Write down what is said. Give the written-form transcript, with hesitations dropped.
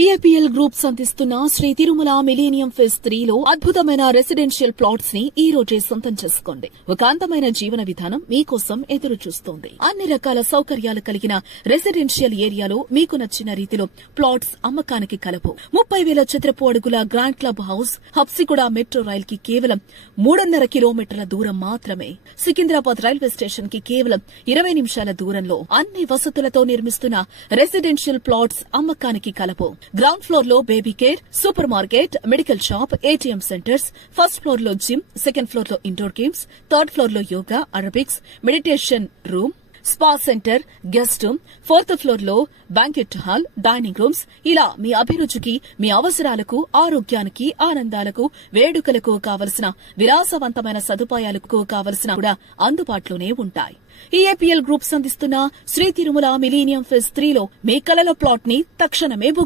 ఏఐపీఎల్ groups అందిస్తున్న Shri Tirumala millennium phase 3లో అద్భుతమైన residential plots ని ఈ రోజే సొంతం చేసుకోండి. ఒక అందమైన జీవన విధానం మీకోసం ఎదురు చూస్తోంది. అన్ని రకాల సౌకర్యాలు కలిగిన రెసిడెన్షియల్ ఏరియాలో మీకు నచ్చిన రీతిలో ప్లాట్స్ అమ్మకానికి కలవు. 30,000 చదరపు అడుగుల grand club house Habsiguda metro rail కి కేవలం 3.5 కిలోమీటర్ల దూరం మాత్రమే. సికింద్రాబాద్ రైల్వే స్టేషన్ కి కేవలం 20 నిమిషాల దూరంలో అన్ని వసతులతో నిర్మిస్తున్న రెసిడెన్షియల్ ప్లాట్స్ అమ్మకానికి కలవు. గ్రౌండ్ ఫ్లోర్ లో baby care, supermarket, medical shop, ATM centres, first floor లో జిమ్, సెకండ్ ఫ్లోర్ లో ఇండోర్ గేమ్స్, థర్డ్ ఫ్లోర్ లో yoga, aerobics, meditation room, spa centre, guest room, fourth floor లో బ్యాంకెట్ హాల్, డైనింగ్ రూమ్స్, ఇలా మీ అభిరుచికి, మీ అవసరాలకు, ఆరోగ్యానికి, ఆనందాలకు, వేడుకలకు కావలసిన విలాసవంతమైన సదుపాయాలకు కావలసిన కూడా అందుబాటులోనే ఉంటాయి. ఏఐపీఎల్ గ్రూప్స్ అందిస్తున్న శ్రీ తిరుమల మిలీనియం ఫేజ్ 3లో మీ కలల ప్లాట్ ని తక్షణమే బుక్